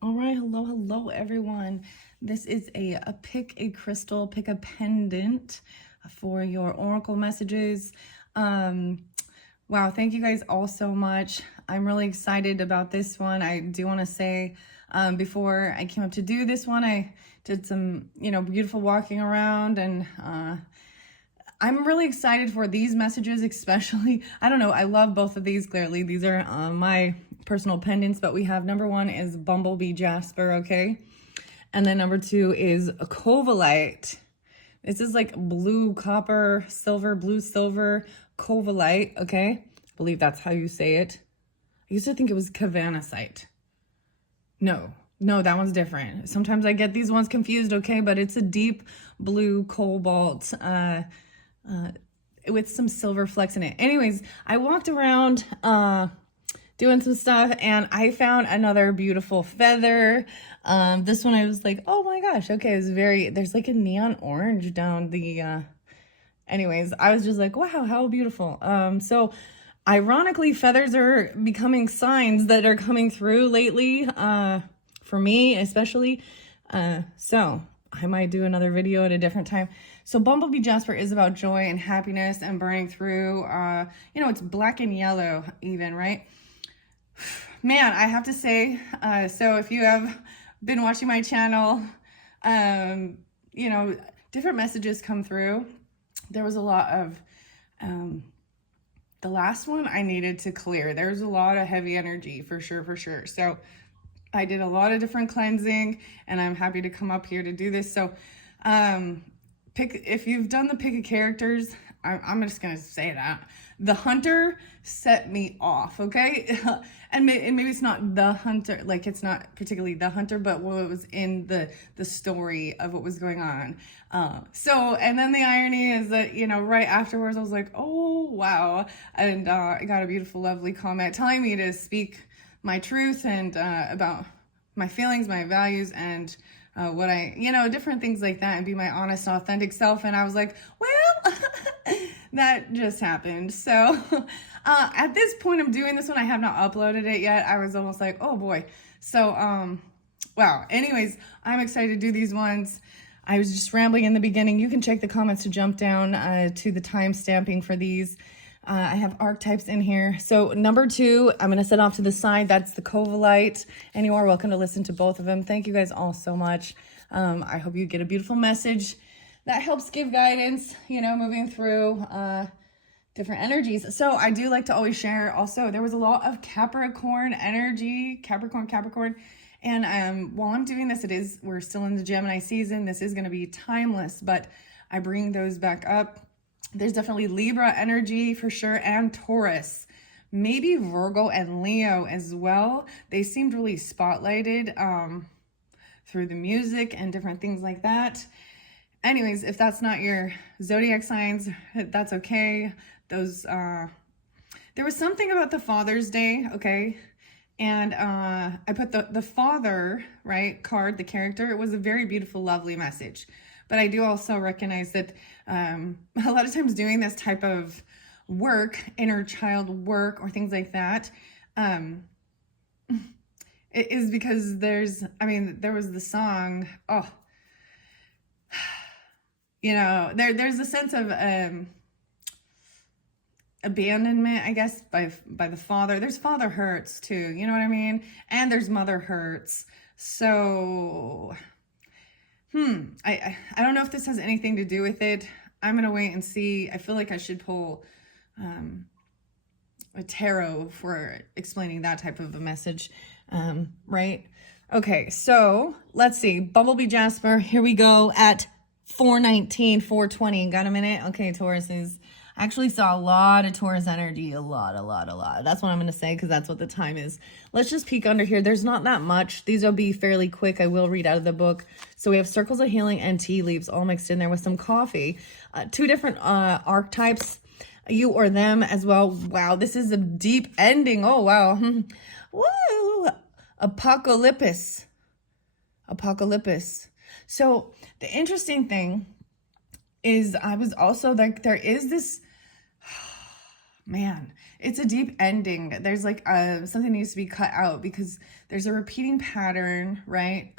All right, hello, everyone. This is a pick a crystal, pick a pendant for your oracle messages. Wow, thank you guys all so much. I'm really excited about this one. I do want to say, before I came up to do this one, I did some, beautiful walking around, and I'm really excited for these messages, especially. I don't know, I love both of these, clearly. These are my personal pendants, but we have number one is Bumblebee Jasper, okay? And then number two is a Covellite. This is like blue, copper, silver, blue, silver, Covellite, okay? I believe that's how you say it. I used to think it was Covellite. No, that one's different. Sometimes I get these ones confused, okay? But it's a deep blue cobalt, with some silver flecks in it. Anyways, I walked around doing some stuff, and I found another beautiful feather. This one I was like, oh my gosh, okay, it's there's like a neon orange down the, anyways, I was just like, wow, how beautiful. So ironically, feathers are becoming signs that are coming through lately, for me especially. So I might do another video at a different time. So Bumblebee Jasper is about joy and happiness and burning through. It's black and yellow even, right? Man, I have to say, so if you have been watching my channel, different messages come through. There was a lot of, the last one I needed to clear. There's a lot of heavy energy for sure. So I did a lot of different cleansing, and I'm happy to come up here to do this. So if you've done the pick of characters, I'm just gonna say that the hunter set me off, okay? And maybe it's not the hunter, like it's not particularly the hunter, but what was in the story of what was going on. And then the irony is that, right afterwards I was like, oh wow, and I got a beautiful, lovely comment telling me to speak my truth and about my feelings, my values, and what different things like that, and be my honest, authentic self. And I was like, well, that just happened. So at this point I'm doing this one, I have not uploaded it yet. I was almost like, oh boy. So wow, anyways, I'm excited to do these ones. I was just rambling in the beginning. You can check the comments to jump down to the time stamping for these. I have archetypes in here. So number two, I'm going to set off to the side. That's the Covellite. And you are welcome to listen to both of them. Thank you guys all so much. I hope you get a beautiful message that helps give guidance, moving through different energies. So I do like to always share also, there was a lot of Capricorn energy, Capricorn. And while I'm doing this, we're still in the Gemini season. This is going to be timeless, but I bring those back up. There's definitely Libra energy for sure, and Taurus, maybe Virgo and Leo as well. They seemed really spotlighted through the music and different things like that. Anyways, if that's not your zodiac signs, that's okay. Those there was something about the Father's Day, okay? And I put the father, right, card, the character. It was a very beautiful, lovely message. But I do also recognize that a lot of times doing this type of work, inner child work or things like that, it is because there was the song, there's a sense of abandonment, I guess, by the father. There's father hurts too, you know what I mean? And there's mother hurts. So I don't know if this has anything to do with it. I'm gonna wait and see. I feel like I should pull a tarot for explaining that type of a message, right? Okay, so let's see. Bumblebee Jasper, here we go at 419, 420. Got a minute? Okay, Taurus is... I actually saw a lot of Taurus energy, a lot. That's what I'm going to say, because that's what the time is. Let's just peek under here. There's not that much. These will be fairly quick. I will read out of the book. So we have circles of healing and tea leaves all mixed in there with some coffee. Two different archetypes, you or them as well. Wow, this is a deep ending. Oh, wow. Woo! Apocalypse. So the interesting thing is I was also like, there is this... man, it's a deep ending. There's like something needs to be cut out because there's a repeating pattern, right?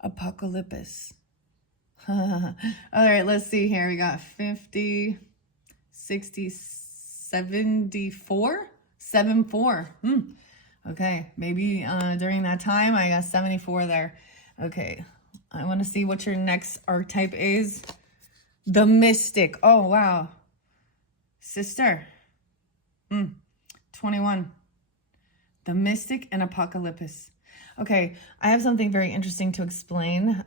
Apocalypse. All right, let's see here. We got 50, 60, 74, 74. Okay, maybe during that time I got 74 there. Okay, I want to see what your next archetype is. The Mystic. Oh, wow. Sister. 21. The Mystic and Apocalypse. Okay, I have something very interesting to explain.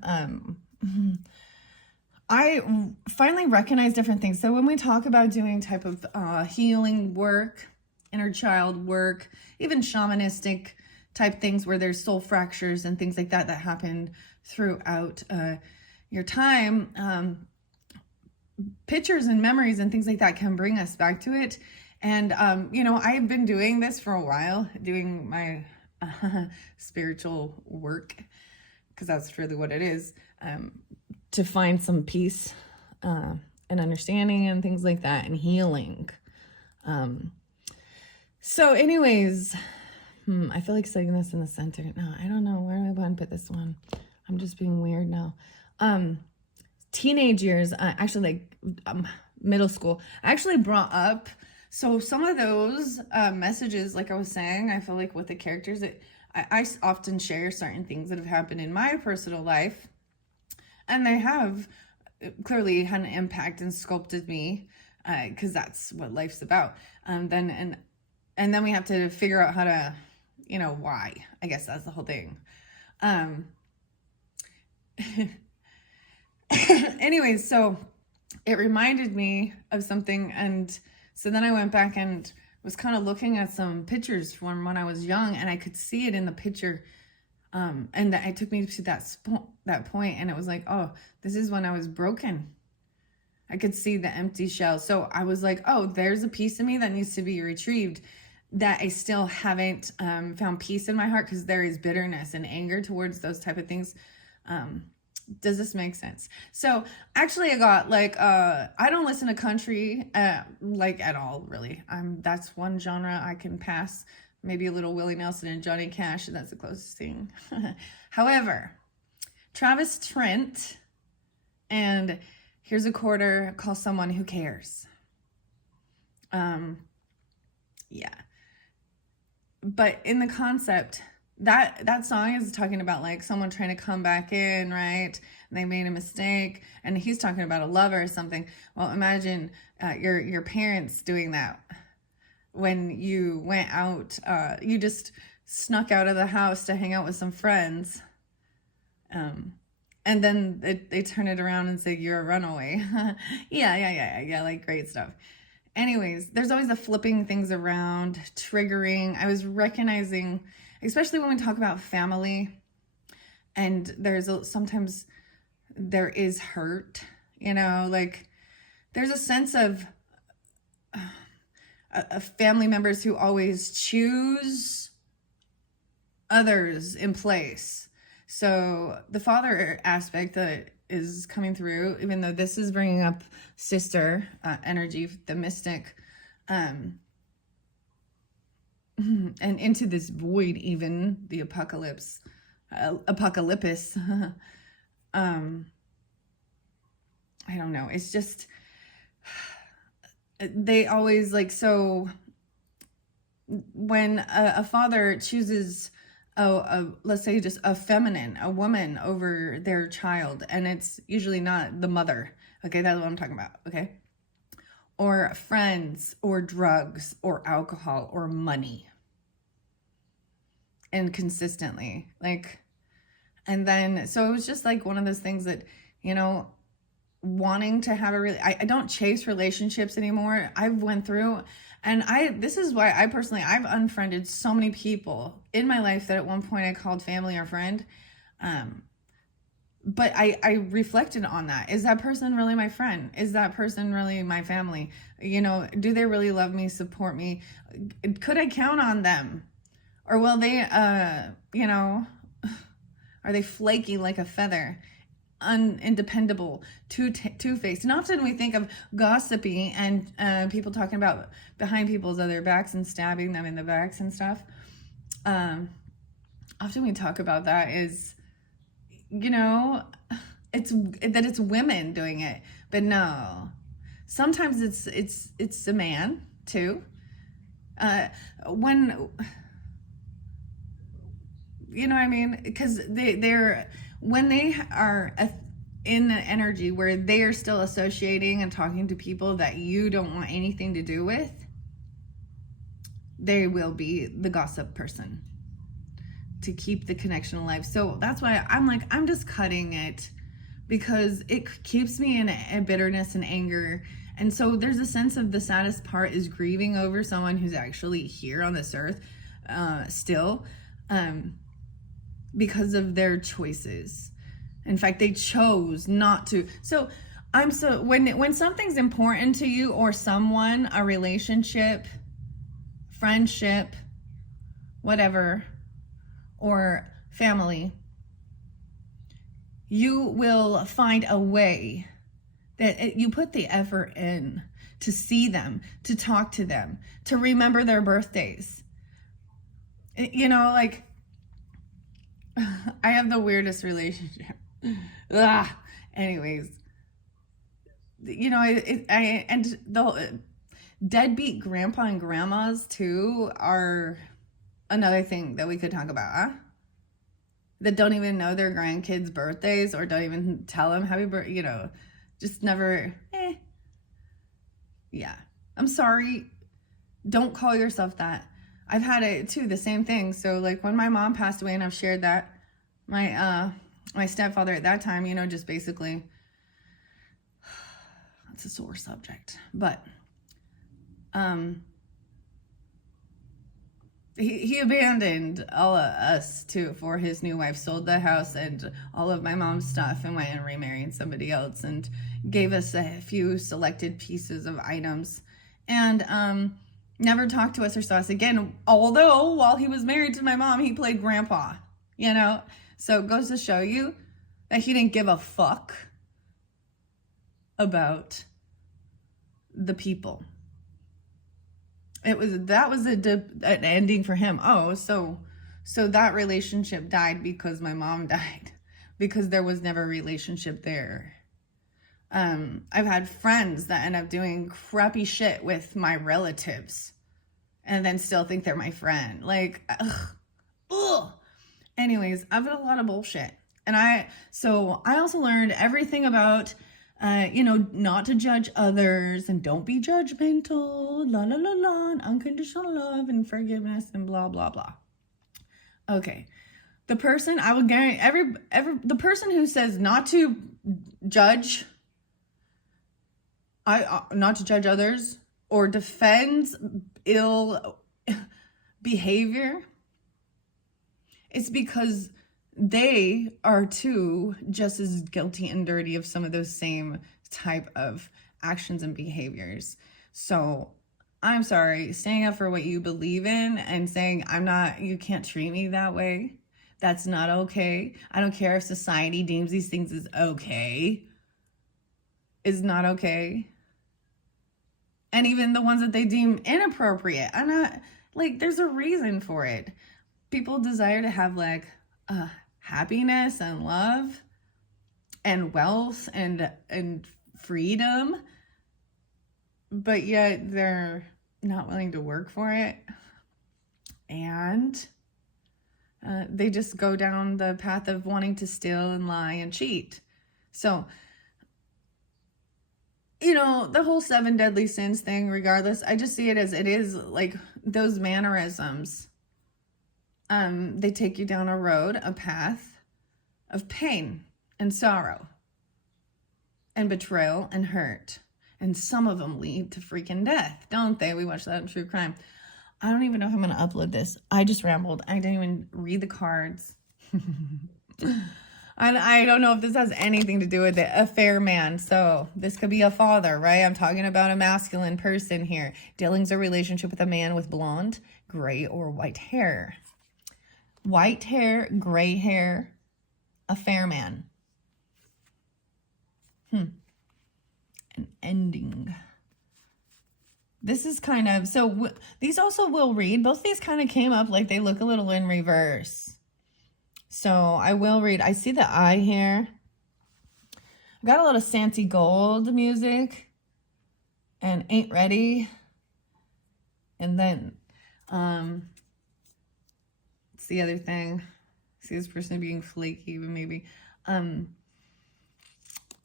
I finally recognize different things. So when we talk about doing type of healing work, inner child work, even shamanistic type things where there's soul fractures and things like that that happen throughout your time, pictures and memories and things like that can bring us back to it. And, you know, I've been doing this for a while, doing my spiritual work, because that's really what it is, to find some peace and understanding and things like that, and healing. So anyways, I feel like setting this in the center. No, I don't know. Where do I want to put this one? I'm just being weird now. Teenage years, actually like middle school, I actually brought up, so some of those messages, like I was saying, I feel like with the characters, I often share certain things that have happened in my personal life, and they have clearly had an impact and sculpted me, because that's what life's about. And then we have to figure out how to, you know, why. I guess that's the whole thing. Anyways, so it reminded me of something, and so then I went back and was kind of looking at some pictures from when I was young, and I could see it in the picture, and it took me to that point, and it was like, oh, this is when I was broken. I could see the empty shell. So I was like, oh, there's a piece of me that needs to be retrieved, that I still haven't found peace in my heart, because there is bitterness and anger towards those type of things. Does this make sense? So actually I got like, I don't listen to country, like at all, really. That's one genre I can pass. Maybe a little Willie Nelson and Johnny Cash, and that's the closest thing. However, Travis Trent, and here's a quarter, call someone who cares. Yeah. But in the concept, that song is talking about like someone trying to come back in, right? And they made a mistake, and he's talking about a lover or something. Well, imagine your parents doing that when you went out, you just snuck out of the house to hang out with some friends, and then they turn it around and say you're a runaway. yeah, like great stuff. Anyways, there's always the flipping things around, triggering. I was recognizing, especially when we talk about family, and sometimes there is hurt, you know, like there's a sense of family members who always choose others in place. So the father aspect that is coming through, even though this is bringing up sister energy, the mystic, and into this void, even the apocalypse. I don't know. It's just, they always like, so when a father chooses let's say just a woman over their child, and it's usually not the mother, okay, that's what I'm talking about, okay, or friends, or drugs, or alcohol, or money, and consistently, like, and then, so it was just like one of those things that, you know, wanting to have I don't chase relationships anymore. I've went through, and this is why I've unfriended so many people in my life that at one point I called family or friend. But I reflected on that. Is that person really my friend? Is that person really my family? You know, do they really love me, support me? Could I count on them? Or will they, you know, are they flaky like a feather? independable, two-faced. And often we think of gossiping and people talking about behind people's other backs and stabbing them in the backs and stuff. Often we talk about that is, you know, it's women doing it, but no. Sometimes it's a man too. When, you know what I mean? Because when they are in the energy where they are still associating and talking to people that you don't want anything to do with, they will be the gossip person to keep the connection alive. So that's why I'm like, I'm just cutting it, because it keeps me in a bitterness and anger. And so there's a sense of the saddest part is grieving over someone who's actually here on this earth still, because of their choices. In fact, they chose not to. So when something's important to you or someone, a relationship, friendship, whatever, or family, you will find a way that you put the effort in to see them, to talk to them, to remember their birthdays. You know, like, I have the weirdest relationship. Anyways, you know, and the deadbeat grandpa and grandmas too are another thing that we could talk about, huh? That don't even know their grandkids' birthdays or don't even tell them happy birthday, you know, just never, Yeah, I'm sorry. Don't call yourself that. I've had it too, the same thing. So like when my mom passed away, and I've shared that, my stepfather at that time, you know, just basically, it's a sore subject, but he abandoned all of us too for his new wife, sold the house and all of my mom's stuff and went and remarried somebody else and gave us a few selected pieces of items, and never talked to us or saw us again. Although while he was married to my mom, he played grandpa, you know? So it goes to show you that he didn't give a fuck about the people. That was an ending for him. Oh, so that relationship died because my mom died, because there was never a relationship there. I've had friends that end up doing crappy shit with my relatives and then still think they're my friend. Like, ugh. Anyways, I've had a lot of bullshit. And I also learned everything about, you know, not to judge others and don't be judgmental, la la la la, and unconditional love and forgiveness and blah blah blah. Okay, the person I would guarantee the person who says not to judge, not to judge others or defends ill behavior, it's because they are too just as guilty and dirty of some of those same type of actions and behaviors. So I'm sorry, standing up for what you believe in and saying you can't treat me that way, that's not okay. I don't care if society deems these things as okay, is not okay. And even the ones that they deem inappropriate, I'm not, like, there's a reason for it. People desire to have like happiness and love and wealth and freedom, but yet they're not willing to work for it, and they just go down the path of wanting to steal and lie and cheat. So, you know, the whole 7 deadly sins thing, regardless, I just see it as, it is like those mannerisms. They take you down a path of pain and sorrow and betrayal and hurt. And some of them lead to freaking death, don't they? We watch that in true crime. I don't even know if I'm going to upload this. I just rambled. I didn't even read the cards. I don't know if this has anything to do with it. A fair man. So this could be a father, right? I'm talking about a masculine person here. Dealing's a relationship with a man with blonde, gray, or white hair. White hair, gray hair, a fair man. An ending. This is kind of, so these also will read. Both of these kind of came up like they look a little in reverse. So I will read. I see the eye here. I've got a lot of Santi Gold music and Ain't Ready. And then, it's the other thing. See this person being flaky, but maybe,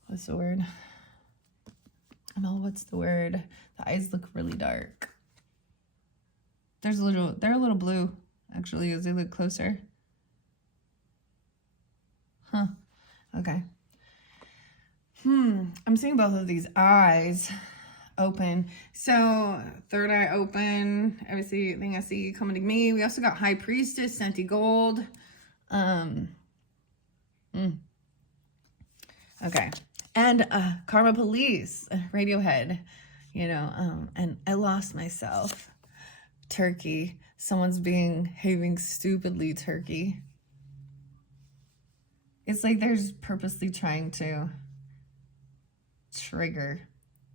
what's the word? Oh, what's the word? The eyes look really dark. They're a little blue, actually, as they look closer. Huh. Okay. I'm seeing both of these eyes open. So third eye open. Everything I see coming to me. We also got High Priestess, Santi Gold. Okay. And Karma Police, Radiohead, you know, and I lost myself. Turkey. Someone's behaving stupidly, Turkey. It's like there's purposely trying to trigger.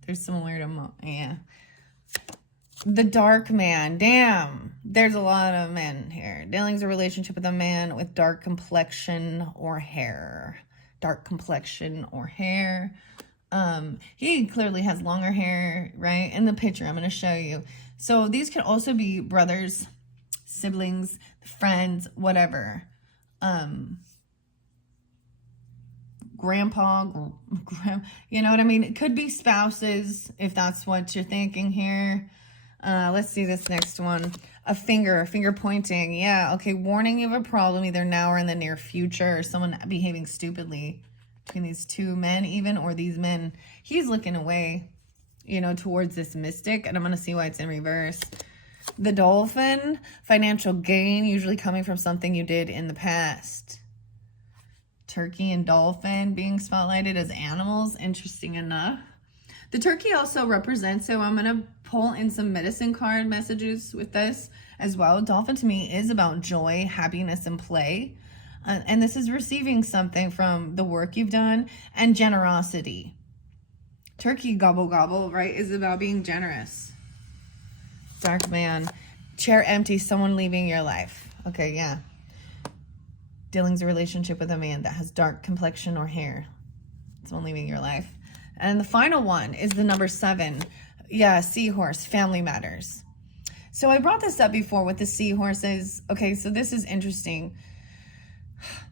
They're similar to, yeah. The Dark Man. Damn. There's a lot of men here. Dealing's a relationship with a man with dark complexion or hair. Dark complexion or hair. He clearly has longer hair, right? In the picture I'm going to show you. So these could also be brothers, siblings, friends, whatever. Grandpa, you know what I mean? It could be spouses, if that's what you're thinking here. Let's see this next one. A finger pointing. Yeah, okay. Warning you of a problem either now or in the near future. Or someone behaving stupidly between these two men even, or these men. He's looking away, you know, towards this mystic. And I'm going to see why it's in reverse. The Dolphin. Financial gain, usually coming from something you did in the past. Turkey and dolphin being spotlighted as animals. Interesting enough. The turkey also represents, so I'm going to pull in some medicine card messages with this as well. Dolphin to me is about joy, happiness, and play. And this is receiving something from the work you've done and generosity. Turkey, gobble, gobble, right, is about being generous. Dark Man. Chair empty, someone leaving your life. Okay, yeah. Dealing's a relationship with a man that has dark complexion or hair. Someone leaving your life. And the final one is the number 7. Yeah, seahorse, family matters. So I brought this up before with the seahorses. Okay, so this is interesting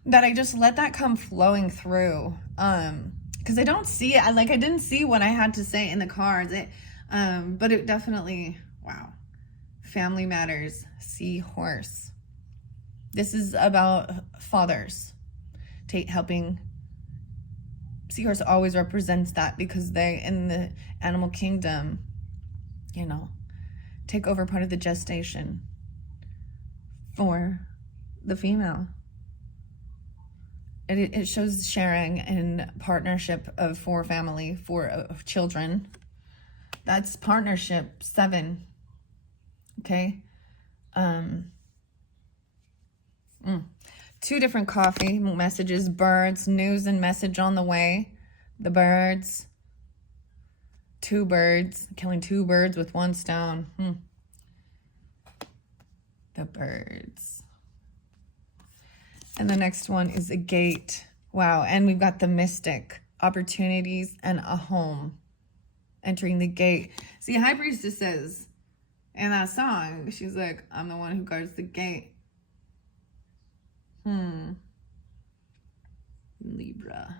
that I just let that come flowing through. Because I don't see it. I didn't see what I had to say in the cards. But it definitely, wow. Family matters, seahorse. This is about fathers helping. Seahorse always represents that because they, in the animal kingdom, you know, take over part of the gestation for the female. It shows sharing and partnership for family, for children. That's partnership 7. Okay. 2 different coffee messages, birds, news and message on the way. The birds. 2 birds, killing 2 birds with 1 stone. The birds. And the next one is a gate. Wow, and we've got the mystic. Opportunities and a home. Entering the gate. See, High Priestess says in that song, she's like, I'm the one who guards the gate. Libra.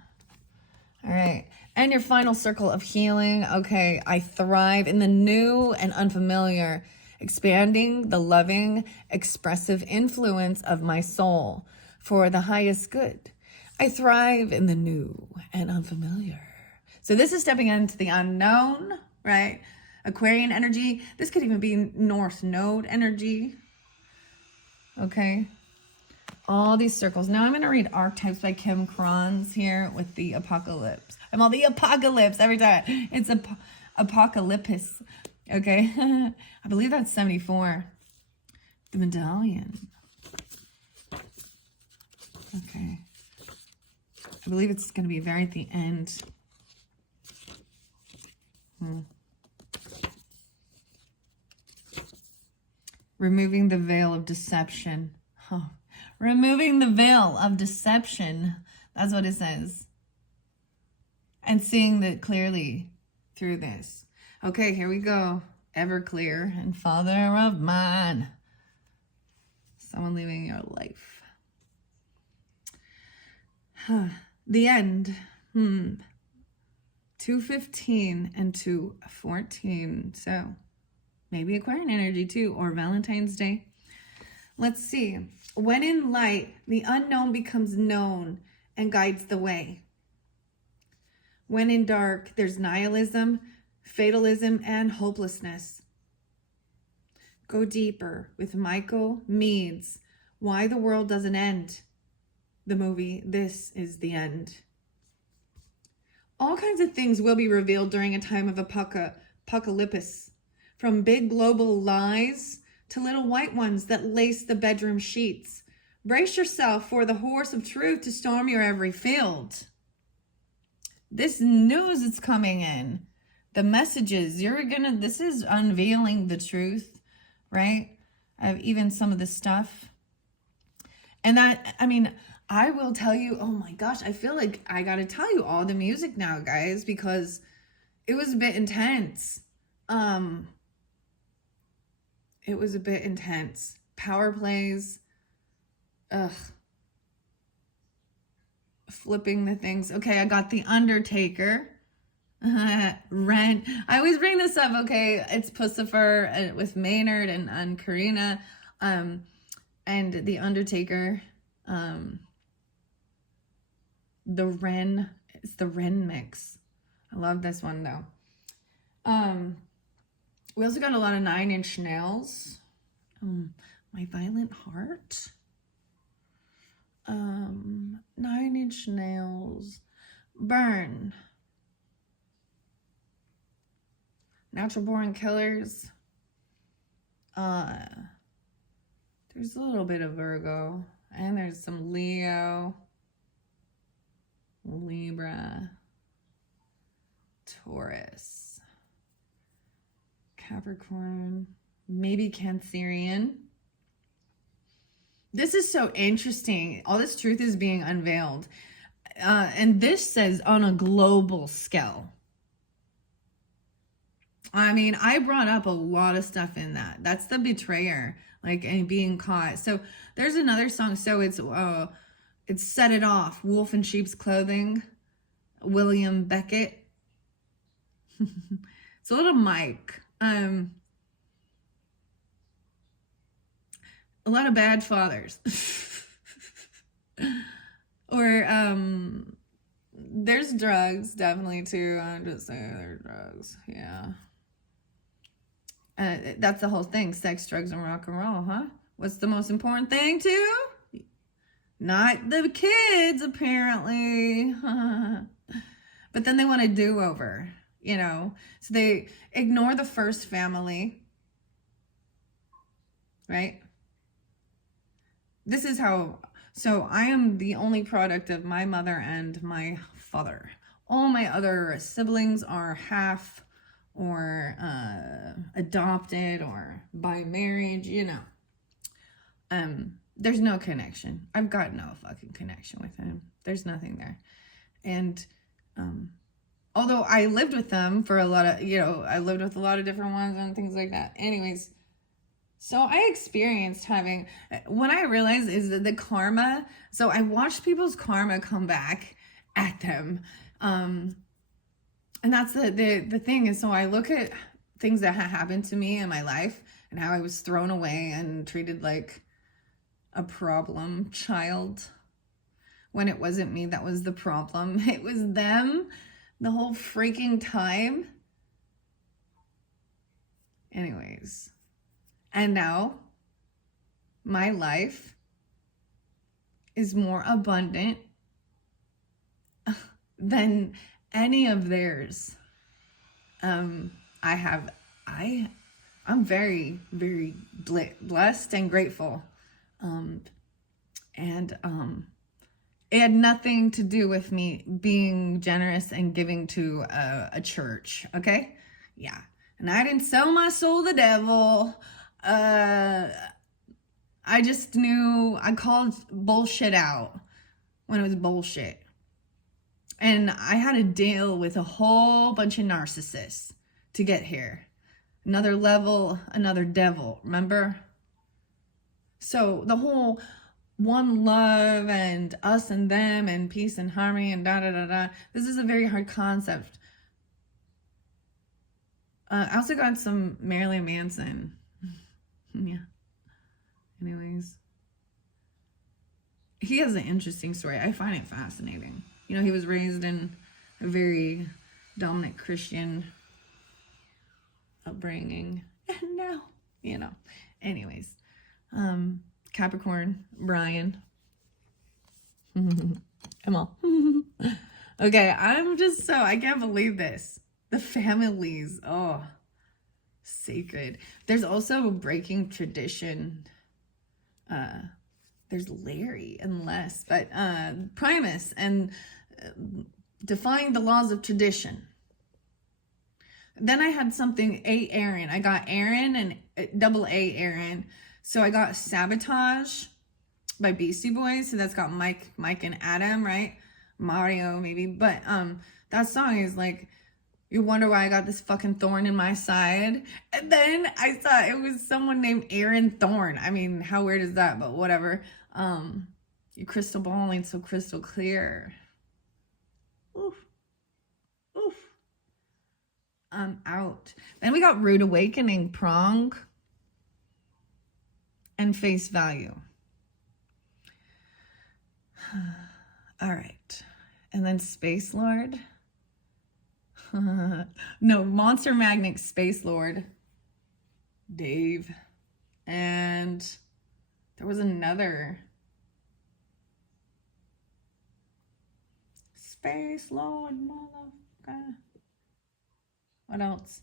All right. And your final circle of healing. Okay. I thrive in the new and unfamiliar, expanding the loving, expressive influence of my soul for the highest good. I thrive in the new and unfamiliar. So this is stepping into the unknown, right? Aquarian energy. This could even be North Node energy. Okay. All these circles. Now I'm going to read Archetypes by Kim Kranz here with the Apocalypse. I'm all the Apocalypse every time. It's Apocalypse. Okay. I believe that's 74. The Medallion. Okay. I believe it's going to be very at the end. Removing the veil of deception. Huh. Removing the veil of deception. That's what it says. And seeing that clearly through this. Okay, here we go. Everclear and Father of mine. Someone leaving your life. The end. 2:15 and 2:14. So maybe Aquarian energy too, or Valentine's Day. Let's see. When in light, the unknown becomes known and guides the way. When in dark, there's nihilism, fatalism, and hopelessness. Go deeper with Michael Meads, Why the World Doesn't End. The movie, This Is the End. All kinds of things will be revealed during a time of apocalypse. From big global lies to little white ones that lace the bedroom sheets. Brace yourself for the horse of truth to storm your every field. This news is coming in. The messages, this is unveiling the truth, right? Of even some of the stuff. And I will tell you, oh my gosh, I feel like I got to tell you all the music now, guys, because it was a bit intense. It was a bit intense. Power plays. Flipping the things. Okay, I got The Undertaker. Rent. I always bring this up, okay? It's Pussifer with Maynard and Karina. And The Undertaker. The Ren. It's the Ren mix. I love this one, though. We also got a lot of 9 Inch Nails. My Violent Heart. 9 Inch Nails. Burn. Natural Born Killers. There's a little bit of Virgo. And there's some Leo. Libra. Taurus. Capricorn. Maybe Cancerian. This is so interesting. All this truth is being unveiled. And this says on a global scale. I mean, I brought up a lot of stuff in that. That's the betrayer, like, and being caught. So there's another song. So it's Set It Off, Wolf in Sheep's Clothing, William Beckett. It's a little Mike. A lot of bad fathers. Or there's drugs, definitely, too. I'm just saying there's drugs. Yeah. That's the whole thing. Sex, drugs, and rock and roll, huh? What's the most important thing, too? Not the kids, apparently. But then they want a do-over, you know? So they ignore the first family. Right? This is how... So I am the only product of my mother and my father. All my other siblings are half or adopted or by marriage, you know. There's no connection. I've got no fucking connection with him. There's nothing there. And although I lived with them for a lot of, you know, I lived with a lot of different ones and things like that. Anyways, so I experienced having, what I realized is that the karma, so I watched people's karma come back at them. And that's the thing is, so I look at things that have happened to me in my life and how I was thrown away and treated like a problem child when it wasn't me that was the problem. It was them the whole freaking time. Anyways. And now, my life is more abundant than any of theirs. I'm very, very blessed and grateful. It had nothing to do with me being generous and giving to a church, okay? Yeah. And I didn't sell my soul to the devil. I just knew I called bullshit out when it was bullshit. And I had to deal with a whole bunch of narcissists to get here. Another level, another devil, remember? So the whole one love and us and them and peace and harmony and da-da-da-da, this is a very hard concept. I also got some Marilyn Manson. Yeah. Anyways. He has an interesting story. I find it fascinating. You know, he was raised in a very dominant Christian upbringing. And now, you know. Anyways. Capricorn, Brian. Emma. Okay, I can't believe this. The families, oh, sacred. There's also breaking tradition. There's Larry and Les, but Primus and defying the laws of tradition. Then I had something Aaron. I got Aaron and double A Aaron. So I got Sabotage by Beastie Boys. So that's got Mike and Adam, right? Mario maybe, but that song is like, you wonder why I got this fucking thorn in my side. And then I saw it was someone named Aaron Thorne. I mean, how weird is that? But whatever. Your crystal ball ain't so crystal clear. Oof. Oof. I'm out. Then we got Rude Awakening, Prong, and Face Value. All right. And then Space Lord. No, Monster Magnet, Space Lord, Dave. And there was another. Space Lord, motherfucker. What else?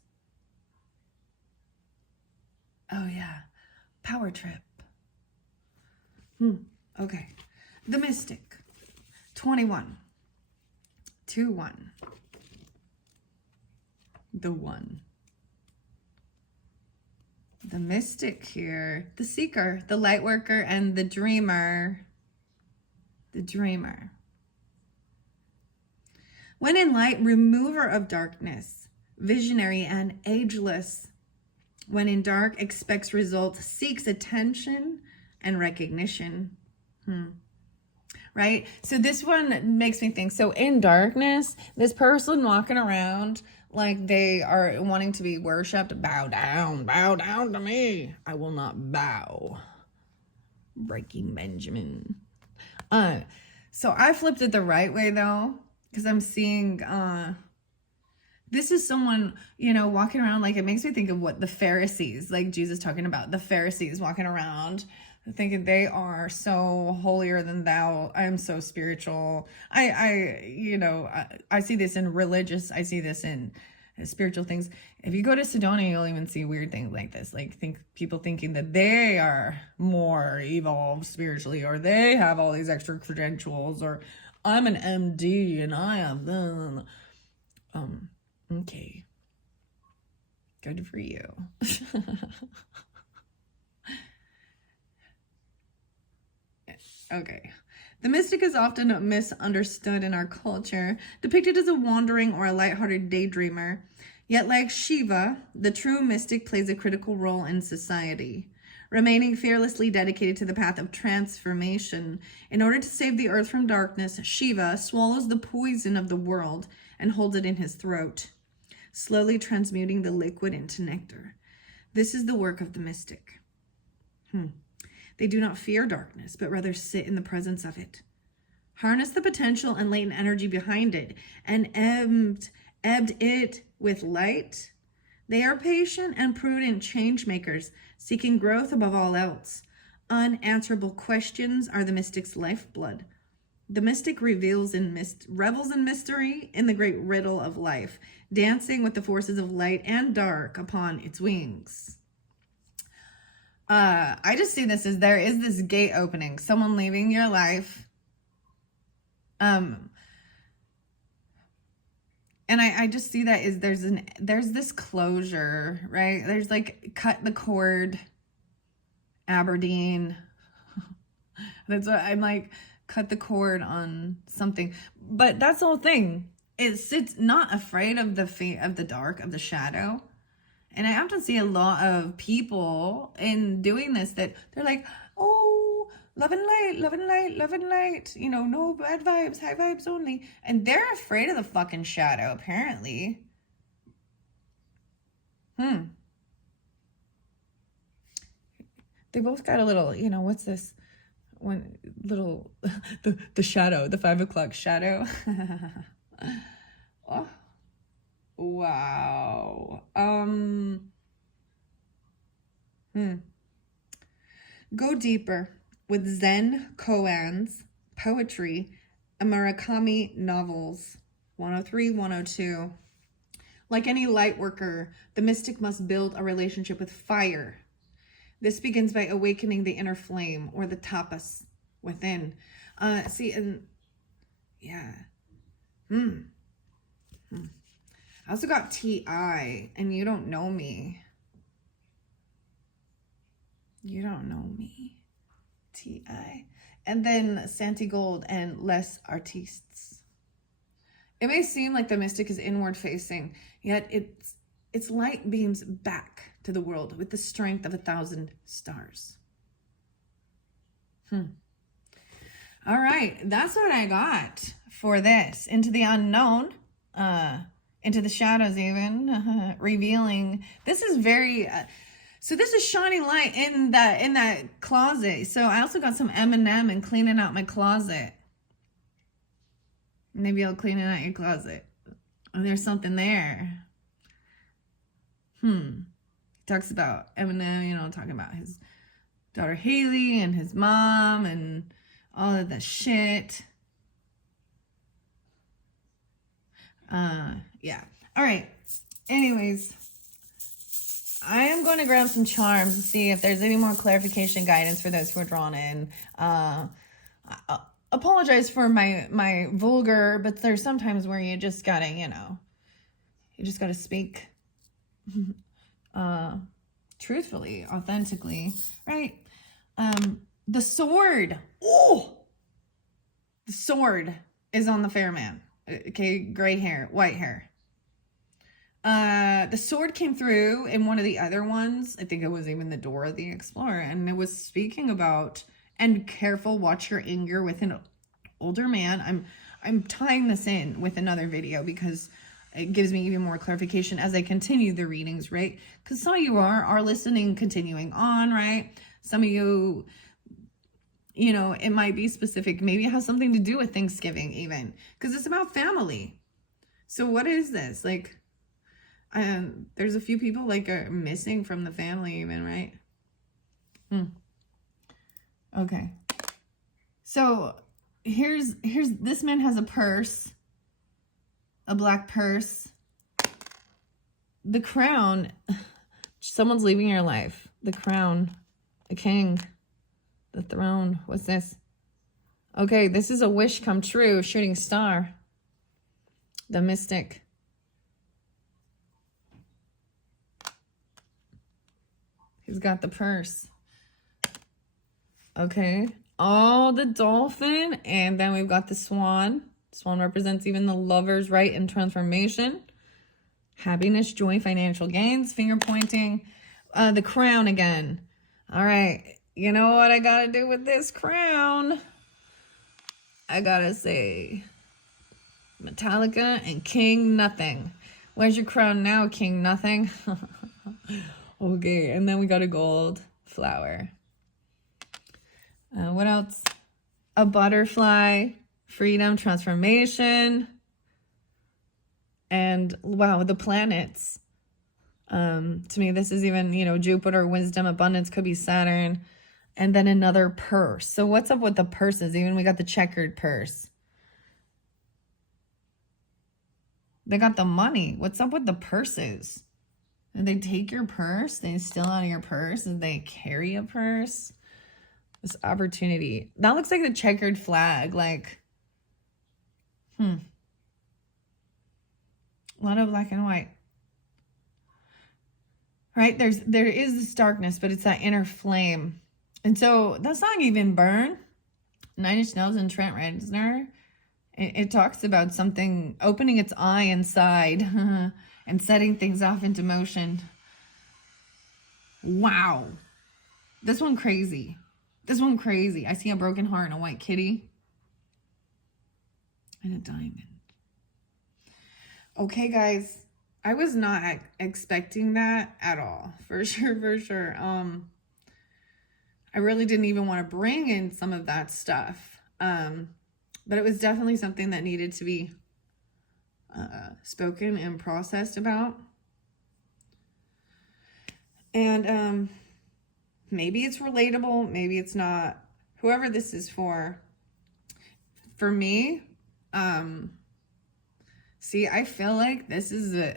Oh, yeah. Power Trip. Okay. The Mystic. 21. 2-1. The One. The Mystic here. The Seeker, the Lightworker, and the Dreamer. The Dreamer. When in light, remover of darkness, visionary and ageless. When in dark, expects results, seeks attention and recognition. Right? So this one makes me think. So in darkness, this person walking around like they are wanting to be worshipped. Bow down to me. I will not bow. Breaking Benjamin. So I flipped it the right way though, because I'm seeing this is someone, you know, walking around like, it makes me think of what the Pharisees, like Jesus talking about the Pharisees walking around thinking they are so holier than thou. I'm so spiritual. I see this in religious. I see this in spiritual things. If you go to Sedona, you'll even see weird things like this. Like people thinking that they are more evolved spiritually, or they have all these extra credentials, or I'm an MD and I am the, okay. Good for you. Okay. The mystic is often misunderstood in our culture, depicted as a wandering or a lighthearted daydreamer. Yet like Shiva, the true mystic plays a critical role in society, remaining fearlessly dedicated to the path of transformation. In order to save the earth from darkness, Shiva swallows the poison of the world and holds it in his throat, slowly transmuting the liquid into nectar. This is the work of the mystic. They do not fear darkness, but rather sit in the presence of it, harness the potential and latent energy behind it, and ebbed it with light. They are patient and prudent change makers, seeking growth above all else. Unanswerable questions are the mystic's lifeblood. The mystic revels in mystery in the great riddle of life, dancing with the forces of light and dark upon its wings. I just see this as there is this gate opening, someone leaving your life. And I just see that is there's this closure, right? There's like cut the cord, Aberdeen. That's what I'm like, cut the cord on something. But that's the whole thing. It's not afraid of the dark, of the shadow. And I often see a lot of people in doing this that they're like, oh, love and light, love and light, love and light. You know, no bad vibes, high vibes only. And they're afraid of the fucking shadow, apparently. They both got a little, you know, what's this? One little, the shadow, the 5 o'clock shadow. Oh, wow. Go deeper with Zen koans, poetry, and Murakami novels. 103, 102. Like any light worker, the mystic must build a relationship with fire. This begins by awakening the inner flame, or the tapas within. See, and yeah. I also got T.I., and you don't know me. You don't know me. T.I. And then Santi Gold and Les Artistes. It may seem like the mystic is inward facing, yet its light beams back to the world with the strength of 1,000 stars. All right, that's what I got for this. Into the unknown, into the shadows even, revealing. This is very, so this is shining light in that closet. So I also got some M&M and cleaning out my closet. Maybe I'll clean it out your closet. Oh, there's something there. He talks about Eminem, you know, talking about his daughter Haley and his mom and all of the shit. Yeah. All right. Anyways, I am going to grab some charms to see if there's any more clarification guidance for those who are drawn in. Apologize for my vulgar, but there's sometimes where you just gotta, you know, you just gotta speak truthfully, authentically, right? The sword. Oh, the sword is on the fair man. Okay, gray hair, white hair. The sword came through in one of the other ones. I think it was even the Dora the Explorer, and it was speaking about, and careful, watch your anger with an older man. I'm tying this in with another video because it gives me even more clarification as I continue the readings, right? Because some of you are listening, continuing on, right? Some of you, you know, it might be specific. Maybe it has something to do with Thanksgiving even, because it's about family. So what is this? Like, there's a few people like are missing from the family even, right? Okay. So here's this man has a purse, a black purse. The crown, someone's leaving your life. The crown, a king, the throne. What's this? Okay, this is a wish come true, shooting star. The mystic. He's got the purse. Okay. Oh, the dolphin. And then we've got the swan. Swan represents even the lovers, right, and transformation. Happiness, joy, financial gains, finger pointing. The crown again. All right. You know what I got to do with this crown? I got to say Metallica and King Nothing. Where's your crown now, King Nothing? Okay, and then we got a gold flower. What else? A butterfly, freedom, transformation. And wow, the planets. To me, this is even, you know, Jupiter, wisdom, abundance, could be Saturn. And then another purse. So what's up with the purses? Even we got the checkered purse. They got the money. What's up with the purses? Did they take your purse? They steal out of your purse? Did they carry a purse? This opportunity. That looks like the checkered flag. Like, A lot of black and white. Right? There is this darkness, but it's that inner flame. And so that song even Burn, Nine Inch Nails and Trent Reznor, it talks about something opening its eye inside and setting things off into motion. Wow. This one crazy. This one crazy. I see a broken heart and a white kitty. And a diamond. Okay, guys. I was not expecting that at all. For sure, for sure. I really didn't even want to bring in some of that stuff. But it was definitely something that needed to be spoken and processed about. And maybe it's relatable, maybe it's not. Whoever this is for me, see, I feel like this is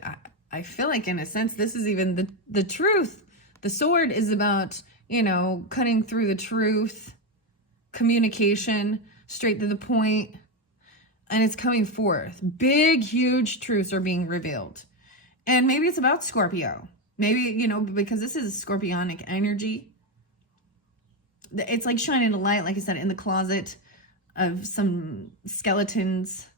I feel like in a sense, this is even the truth. The sword is about, you know, cutting through the truth, communication, straight to the point, and it's coming forth. Big, huge truths are being revealed. And maybe it's about Scorpio. Maybe, you know, because this is scorpionic energy. It's like shining a light, like I said, in the closet of some skeletons.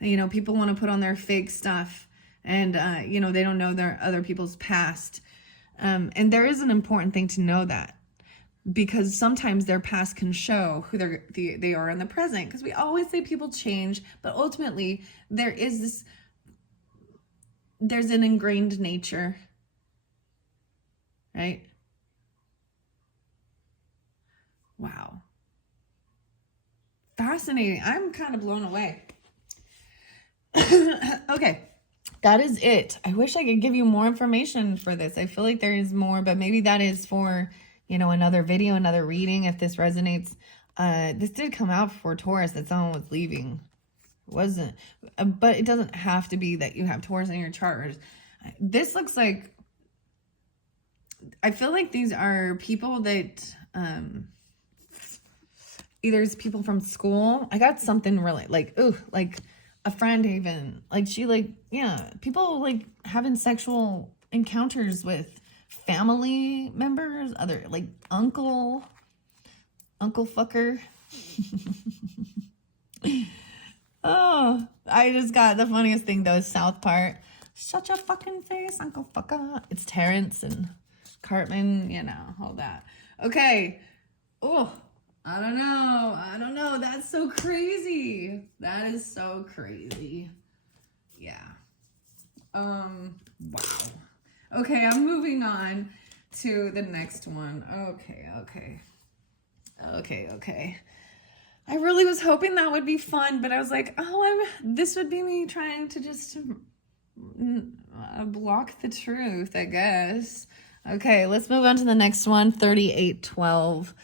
You know, people want to put on their fake stuff, and, you know, they don't know their other people's past. And there is an important thing to know that, because sometimes their past can show who they are in the present. Because we always say people change, but ultimately there's an ingrained nature, right? Wow. Fascinating. I'm kind of blown away. Okay. That is it. I wish I could give you more information for this. I feel like there is more, but maybe that is for, you know, another video, another reading, if this resonates. This did come out for Taurus, that someone was leaving. It wasn't, but it doesn't have to be that you have Taurus in your chart. This looks like, I feel like these are people that, either it's people from school. I got something really like, ooh, like a friend even, like she like, yeah, people like having sexual encounters with family members, other like uncle fucker. Oh, I just got the funniest thing though, is South part. Shut your fucking face, uncle fucker. It's Terrence and Cartman, you know, all that. Okay. Oh, I don't know. That's so crazy. That is so crazy. Yeah. Wow. Okay, I'm moving on to the next one. Okay. I really was hoping that would be fun, but I was like, this would be me trying to just block the truth, I guess. Okay, let's move on to the next one, 3812.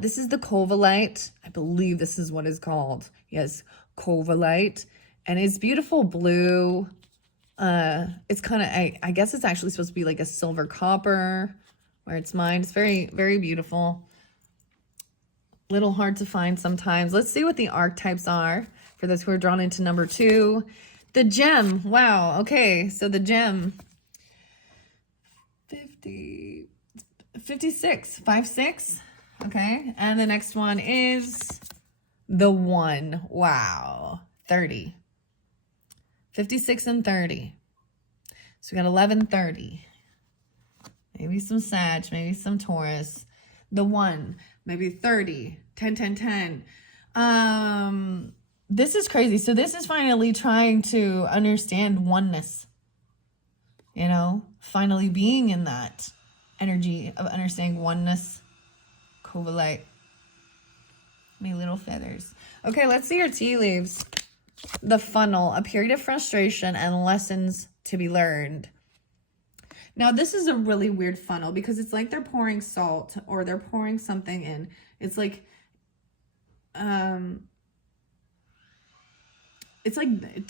This is the Covellite. I believe this is what it's called. Yes, Covellite. And it's beautiful blue. It's kind of, I guess it's actually supposed to be like a silver copper where it's mined. It's very, very beautiful. Little hard to find sometimes. Let's see what the archetypes are for those who are drawn into number 2. The gem. Wow. Okay. So the gem. 56. 5-6. Okay. And the next one is the 1. Wow. 30. 56 and 30. So we got 11, 30. Maybe some Sag, maybe some Taurus. The 1, maybe 30, 10, 10, 10. This is crazy. So this is finally trying to understand oneness. You know, finally being in that energy of understanding oneness. Covellite. Me little feathers. Okay, let's see your tea leaves. The funnel, a period of frustration and lessons to be learned. Now, this is a really weird funnel because it's like they're pouring salt or they're pouring something in. It's like, to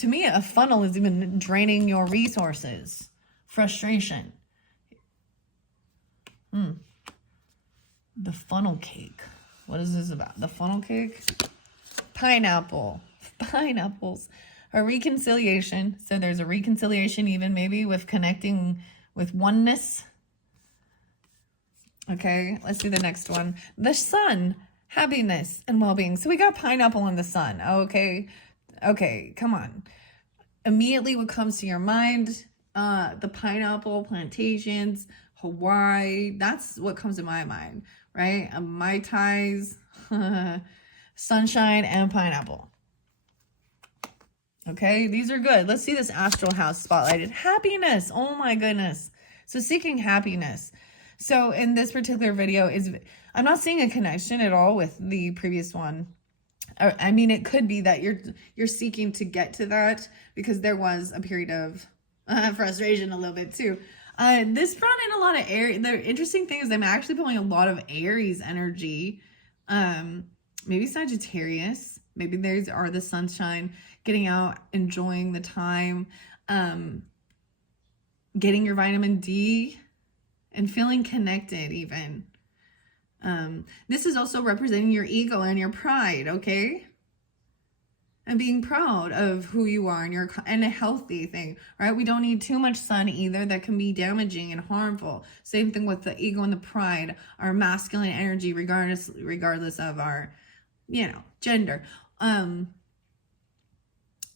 me, a funnel is even draining your resources. Frustration. The funnel cake. What is this about? The funnel cake? Pineapple. Pineapples. a reconciliation. So there's a reconciliation even maybe with connecting with oneness. Okay, let's do the next one. The sun, happiness and well-being. So we got pineapple in the sun. Okay, come on. Immediately what comes to your mind, the pineapple plantations, Hawaii, that's what comes to my mind, right? Mai Tais, sunshine, and pineapple. Okay, these are good. Let's see this astral house spotlighted. Happiness, oh my goodness. So seeking happiness. So in this particular video, I'm not seeing a connection at all with the previous one. I mean, it could be that you're seeking to get to that because there was a period of frustration a little bit too. This brought in a lot of Aries. The interesting thing is I'm actually pulling a lot of Aries energy. Maybe Sagittarius. Maybe these are the sunshine, getting out, enjoying the time, getting your vitamin D and feeling connected even. This is also representing your ego and your pride, okay? And being proud of who you are and a healthy thing, right? We don't need too much sun either. That can be damaging and harmful. Same thing with the ego and the pride, our masculine energy, regardless of our, gender. And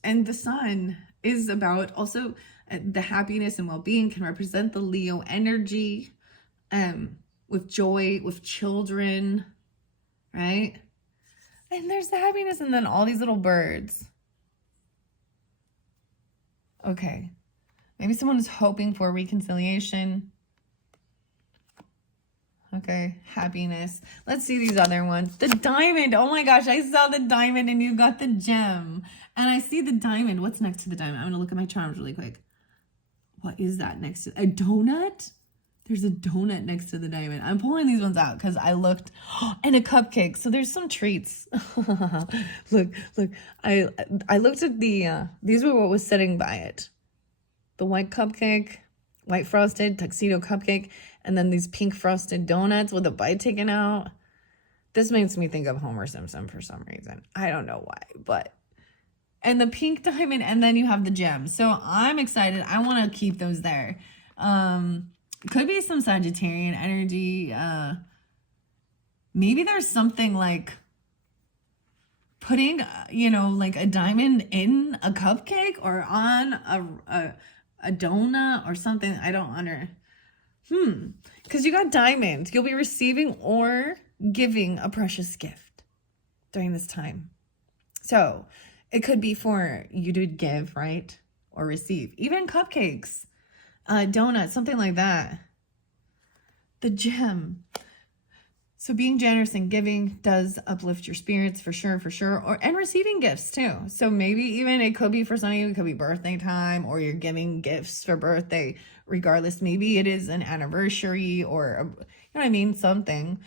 the sun is about also the happiness and well-being, can represent the Leo energy, with joy, with children, right? And there's the happiness, and then all these little birds. Okay. Maybe someone is hoping for reconciliation. Okay, happiness. Let's see these other ones. The diamond. Oh my gosh, I saw the diamond and you got the gem. And I see the diamond. What's next to the diamond? I'm going to look at my charms really quick. What is that next to a donut? There's a donut next to the diamond. I'm pulling these ones out because I looked, and a cupcake. So there's some treats. Look. I looked at these were what was sitting by it. The white cupcake, white frosted tuxedo cupcake, and then these pink frosted donuts with a bite taken out. This makes me think of Homer Simpson for some reason. I don't know why, but. And the pink diamond, and then you have the gem. So I'm excited. I want to keep those there. Could be some Sagittarian energy. Maybe there's something like putting, like a diamond in a cupcake or on a donut or something. I don't because you got diamonds. You'll be receiving or giving a precious gift during this time. So it could be for you to give, right? Or receive. Even cupcakes, donuts, something like that. The gem. So being generous and giving does uplift your spirits for sure. And receiving gifts too. So maybe even it could be for some of you, it could be birthday time, or you're giving gifts for birthday. Regardless, maybe it is an anniversary or, something.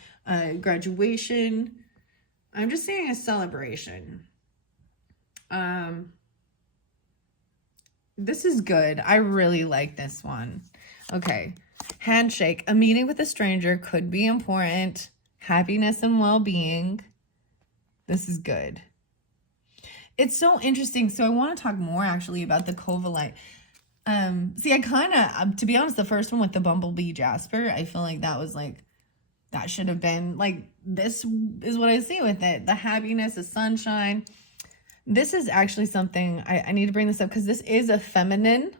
Graduation. I'm just saying a celebration. This is good. I really like this one. Okay. Handshake. A meeting with a stranger could be important. Happiness and well-being. This is good. It's so interesting. So I want to talk more actually about the Covellite. See, I kind of, to be honest, the first one with the Bumblebee Jasper, I feel like that was like, that should have been like, this is what I see with it. The happiness, the sunshine. This is actually something, I need to bring this up because this is a feminine.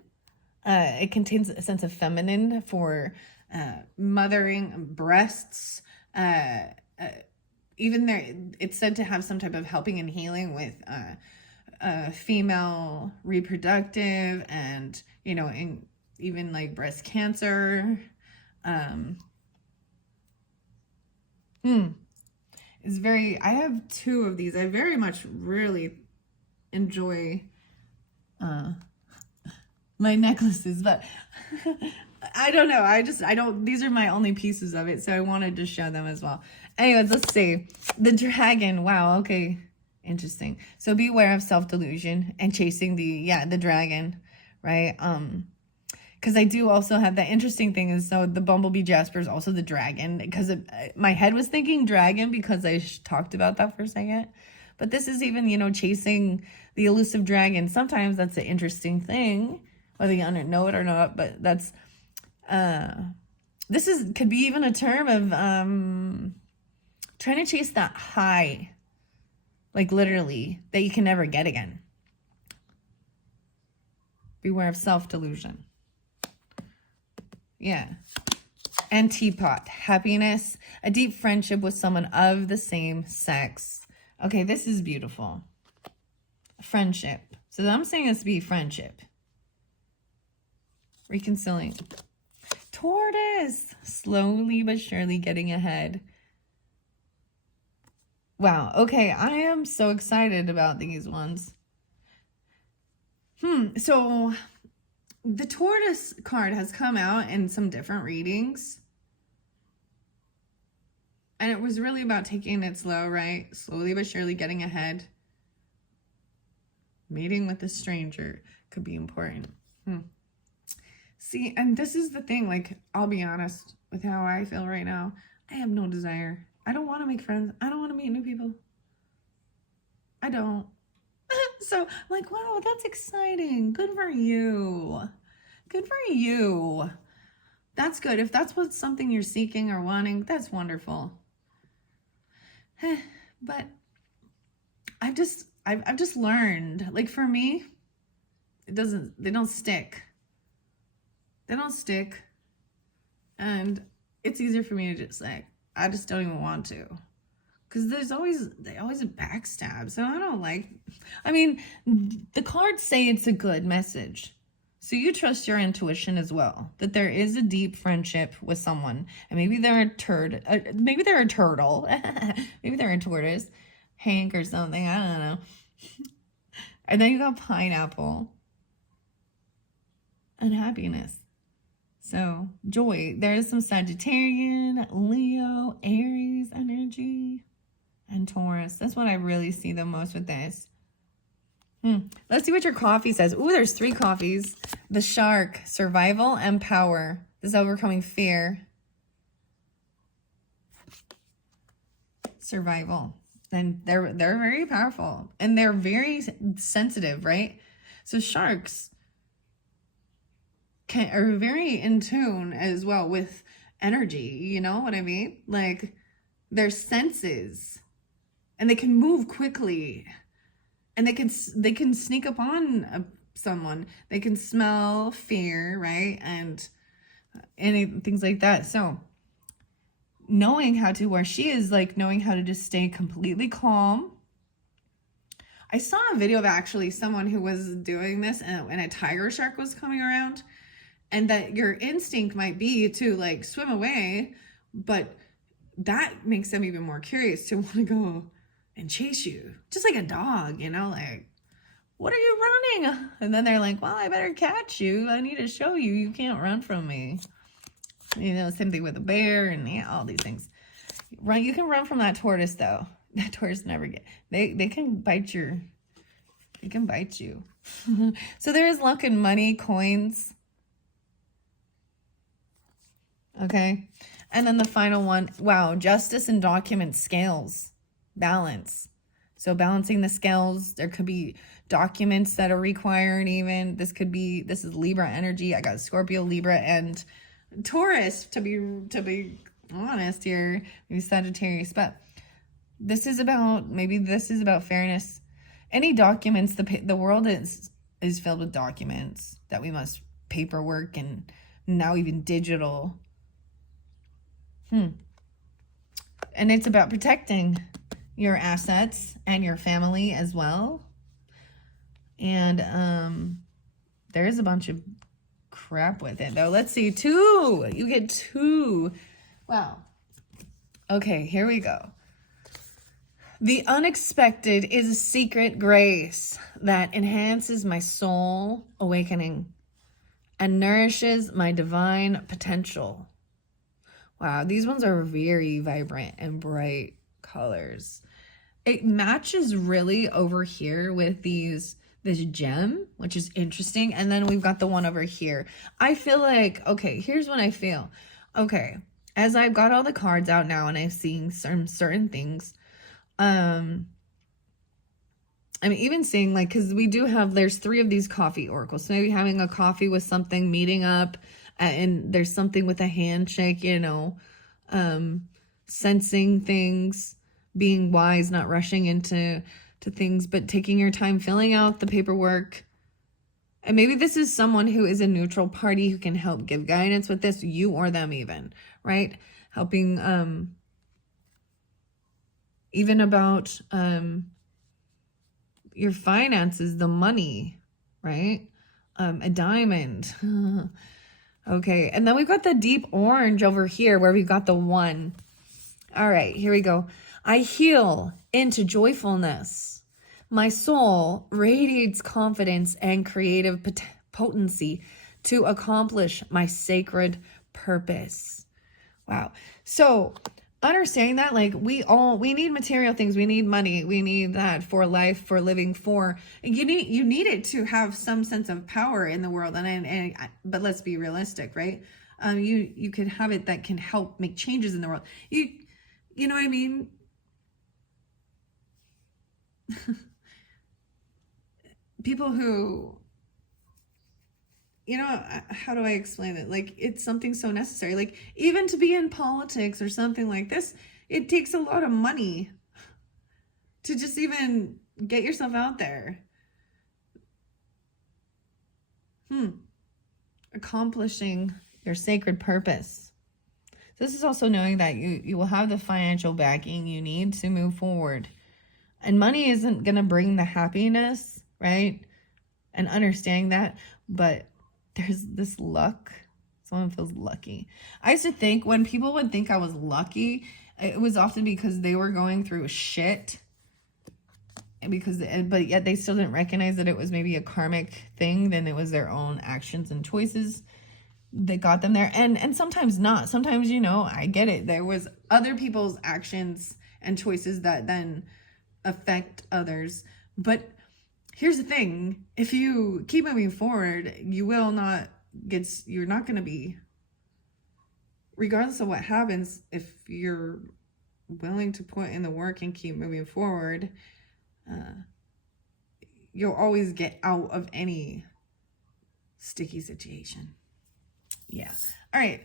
It contains a sense of feminine for mothering, breasts. Even there, it's said to have some type of helping and healing with female reproductive and, even like breast cancer. It's very, I have 2 of these. I very much really enjoy my necklaces, but I don't know. These are my only pieces of it. So I wanted to show them as well. Anyways, let's see. The dragon. Wow. Okay. Interesting. So beware of self-delusion and chasing the dragon, right? Because I do also have that interesting thing is, so the Bumblebee Jasper is also the dragon, because my head was thinking dragon because I talked about that for a second. But this is even, you know, chasing the elusive dragon. Sometimes that's an interesting thing, whether you know it or not, but that's, this could be even a term of trying to chase that high, like literally, that you can never get again. Beware of self-delusion. Yeah. And teapot, happiness, a deep friendship with someone of the same sex. Okay, this is beautiful. Friendship. So I'm saying this to be friendship. Reconciling. Tortoise, slowly but surely getting ahead. Wow, okay, I am so excited about these ones. So the tortoise card has come out in some different readings. And it was really about taking it slow, right? Slowly but surely getting ahead. Meeting with a stranger could be important. See, and this is the thing, like, I'll be honest with how I feel right now. I have no desire. I don't want to make friends. I don't want to meet new people. I don't. So, like, wow, that's exciting. Good for you. Good for you. That's good. If that's what's something you're seeking or wanting, that's wonderful. But I've just learned, like, for me, they don't stick. They don't stick. And it's easier for me to just like, I just don't even want to. Because they always backstab. So I don't like, I mean, the cards say it's a good message. So you trust your intuition as well, that there is a deep friendship with someone. And maybe they're a turd, maybe they're a turtle, maybe they're a tortoise, Hank or something, I don't know. And then you got pineapple and happiness. So joy, there's some Sagittarian, Leo, Aries energy, and Taurus. That's what I really see the most with this. Let's see what your coffee says. Ooh, there's 3 coffees. The shark, survival and power. This is overcoming fear. Survival. And they're very powerful. And they're very sensitive, right? So sharks are very in tune as well with energy. You know what I mean? Like, their senses. And they can move quickly. And they can sneak up on someone. They can smell fear, right? And things like that. So knowing how to, where she is like knowing how to just stay completely calm. I saw a video of actually someone who was doing this and a tiger shark was coming around. And that your instinct might be to like swim away. But that makes them even more curious to want to go and chase you, just like a dog, you know, like, what are you running? And then they're like, well, I better catch you. I need to show you. You can't run from me. You know, same thing with a bear and all these things. Run. You can run from that tortoise though. That tortoise never they can bite you. So there is luck in money, coins. Okay. And then the final one, wow, justice and document scales. Balance. So balancing the scales, there could be documents that are required even. This is Libra energy. I got Scorpio, Libra, and Taurus to be honest here. Maybe Sagittarius, but maybe this is about fairness. Any documents, the world is filled with documents that we must paperwork and now even digital. And it's about protecting your assets and your family as well. And there is a bunch of crap with it though. Let's see, 2. You get 2. Wow. Okay, here we go. The unexpected is a secret grace that enhances my soul awakening and nourishes my divine potential. Wow, these ones are very vibrant and bright colors. It matches really over here with this gem, which is interesting. And then we've got the one over here. I feel like, okay, here's what I feel. Okay, as I've got all the cards out now and I'm seeing some certain things, I'm even seeing like, because we do have, there's 3 of these coffee oracles. So maybe having a coffee with something, meeting up, and there's something with a handshake, you know, sensing things, being wise, not rushing into things, but taking your time, filling out the paperwork. And maybe this is someone who is a neutral party who can help give guidance with this, you or them even, right? Helping, even about your finances, the money, right? A diamond. Okay, and then we've got the deep orange over here where we've got the 1. All right, here we go. I heal into joyfulness. My soul radiates confidence and creative potency to accomplish my sacred purpose. Wow. So understanding that, like, we need material things. We need money. We need that for life, for living, for you need it to have some sense of power in the world. But let's be realistic, right? You could have it that can help make changes in the world. You know what I mean? People who, you know, how do I explain it? Like, it's something so necessary. Like, even to be in politics or something like this, it takes a lot of money to just even get yourself out there. Accomplishing your sacred purpose. This is also knowing that you will have the financial backing you need to move forward. And money isn't going to bring the happiness, right? And understanding that, but there's this luck. Someone feels lucky. I used to think when people would think I was lucky, it was often because they were going through shit. But yet they still didn't recognize that it was maybe a karmic thing. Then it was their own actions and choices that got them there. And sometimes not. Sometimes, you know, I get it. There was other people's actions and choices that then affect others. But here's the thing, if you keep moving forward, you're not going to be, regardless of what happens, if you're willing to put in the work and keep moving forward, you'll always get out of any sticky situation. Yeah. All right.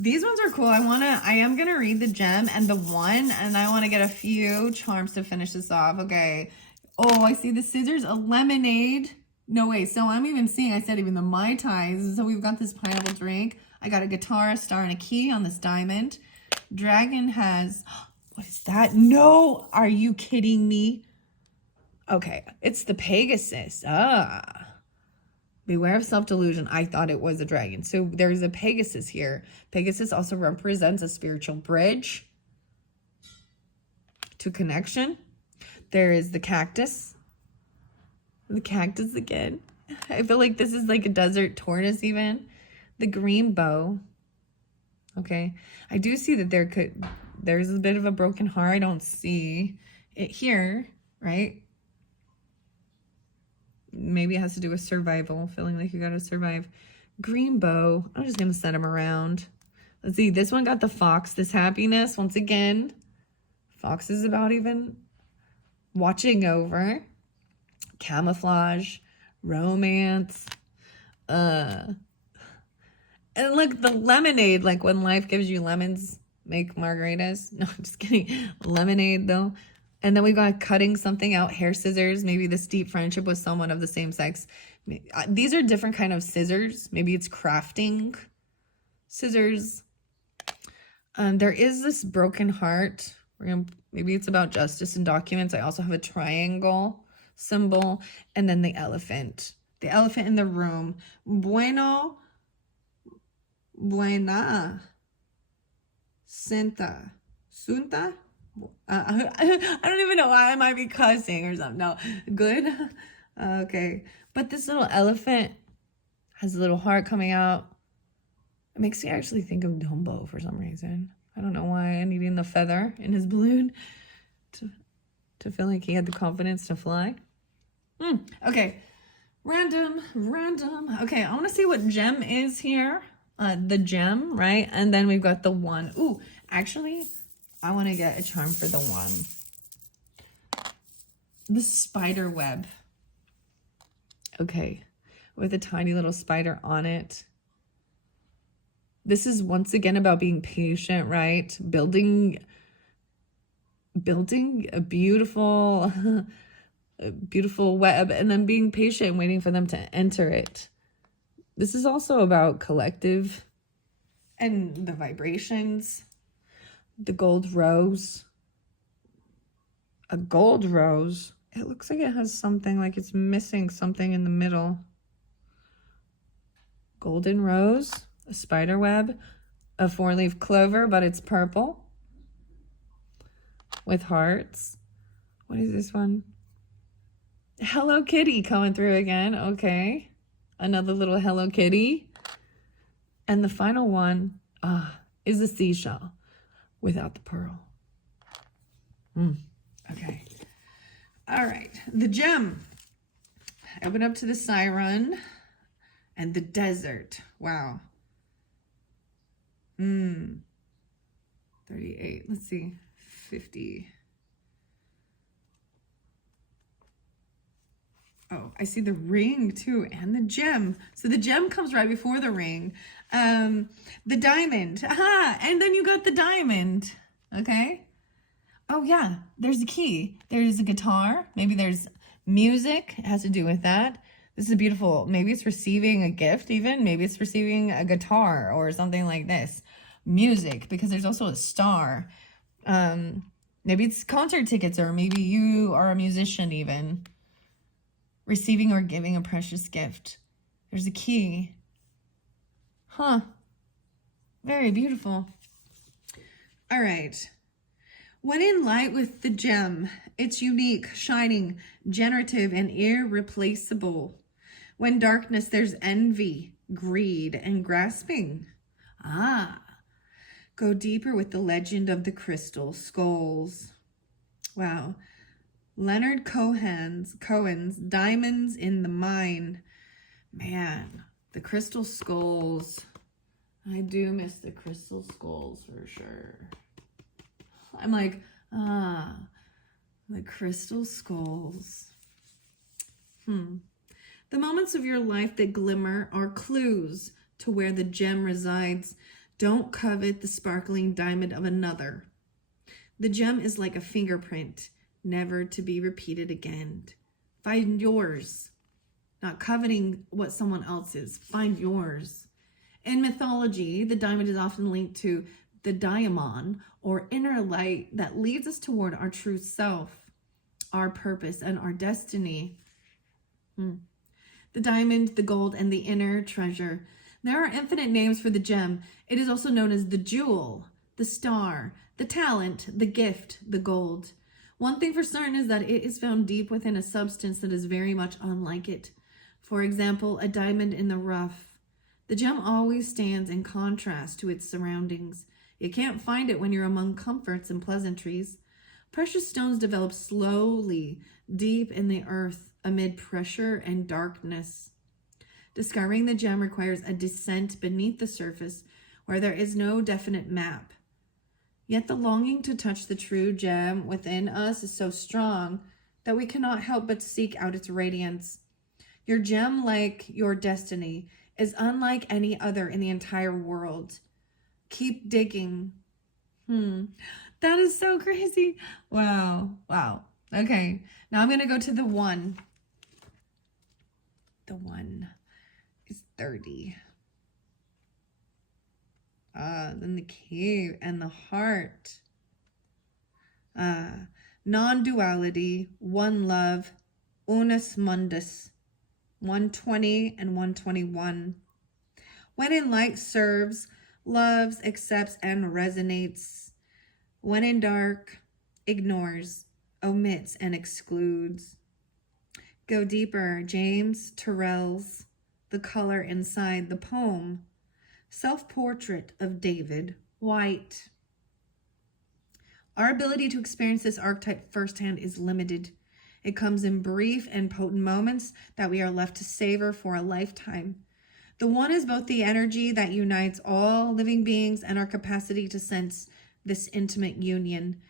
These ones are cool. I am going to read the gem and the 1, and I want to get a few charms to finish this off. Okay. Oh, I see the scissors, a lemonade. No way. So I'm even seeing, I said even the Mai Tais. So we've got this pineapple drink. I got a guitar, a star, and a key on this diamond. Dragon has, what is that? No, are you kidding me? Okay. It's the Pegasus. Beware of self-delusion. I thought it was a dragon. So there's a Pegasus here. Pegasus also represents a spiritual bridge to connection. There is the cactus. The cactus again. I feel like this is like a desert tortoise even. The green bow. Okay. I do see that there's a bit of a broken heart. I don't see it here, right? Maybe it has to do with survival, feeling like you gotta survive. Green bow. I'm just gonna set them around. Let's see. This one got the fox. This happiness. Once again, fox is about even watching over. Camouflage. Romance. And look, the lemonade. Like when life gives you lemons, make margaritas. No, I'm just kidding. Lemonade though. And then we got cutting something out, hair scissors, maybe this deep friendship with someone of the same sex. These are different kind of scissors. Maybe it's crafting scissors. There is this broken heart. Maybe it's about justice and documents. I also have a triangle symbol. And then the elephant. The elephant in the room. Buena. Sunta. I don't even know why I might be cussing or something. No, good. Okay. But this little elephant has a little heart coming out. It makes me actually think of Dumbo for some reason. I don't know why. I'm needing the feather in his balloon to feel like he had the confidence to fly. Okay. Random. Okay, I want to see what gem is here. The gem, right? And then we've got the 1. Ooh, actually, I want to get a charm for the 1. the spider web. Okay, with a tiny little spider on it. This is once again about being patient, right? Building a beautiful, a beautiful web, and then being patient, waiting for them to enter it. This is also about collective and the vibrations. The gold rose. A gold rose. It looks like it has something, like it's missing something in the middle. Golden rose, a spider web, a 4-leaf clover, but it's purple with hearts. What is this one? Hello Kitty coming through again. Okay. Another little Hello Kitty. And the final one is a seashell without the pearl. Okay. All right. The gem. I open up to the siren and the desert. Wow. 38. Let's see. 50. Oh, I see the ring too, and the gem. So the gem comes right before the ring. The diamond. Aha! And then you got the diamond. Okay. Oh yeah, there's a key. There's a guitar. Maybe there's music. It has to do with that. This is beautiful. Maybe it's receiving a gift even. Maybe it's receiving a guitar or something like this. Music, because there's also a star. Maybe it's concert tickets, or maybe you are a musician even. Receiving or giving a precious gift. There's a key. Huh. Very beautiful. All right. When in light with the gem, it's unique, shining, generative, and irreplaceable. When darkness, there's envy, greed, and grasping. Go deeper with the legend of the crystal skulls. Wow. Leonard Cohen's Diamonds in the Mine. Man, the crystal skulls. I do miss the crystal skulls for sure. I'm like, the crystal skulls. The moments of your life that glimmer are clues to where the gem resides. Don't covet the sparkling diamond of another. The gem is like a fingerprint, never to be repeated again. Find yours. Not coveting what someone else's. Find yours. In mythology, the diamond is often linked to the daimon, or inner light that leads us toward our true self, our purpose, and our destiny. The diamond, the gold, and the inner treasure. There are infinite names for the gem. It is also known as the jewel, the star, the talent, the gift, the gold. One thing for certain is that it is found deep within a substance that is very much unlike it. For example, a diamond in the rough. The gem always stands in contrast to its surroundings. You can't find it when you're among comforts and pleasantries. Precious stones develop slowly, deep in the earth, amid pressure and darkness. Discovering the gem requires a descent beneath the surface where there is no definite map. Yet the longing to touch the true gem within us is so strong that we cannot help but seek out its radiance. Your gem, like your destiny, is unlike any other in the entire world. Keep digging. That is so crazy. Wow. Okay, now I'm going to go to the one. The one is 30. Then the cave and the heart. Non-duality, one love, unus mundus. 120 and 121. When in light serves, loves, accepts, and resonates. When in dark, ignores, omits, and excludes. Go deeper, James Turrell's The Color Inside the Poem. Self-Portrait of David White. Our ability to experience this archetype firsthand is limited. It comes in brief and potent moments that we are left to savor for a lifetime. The one is both the energy that unites all living beings and our capacity to sense this intimate union.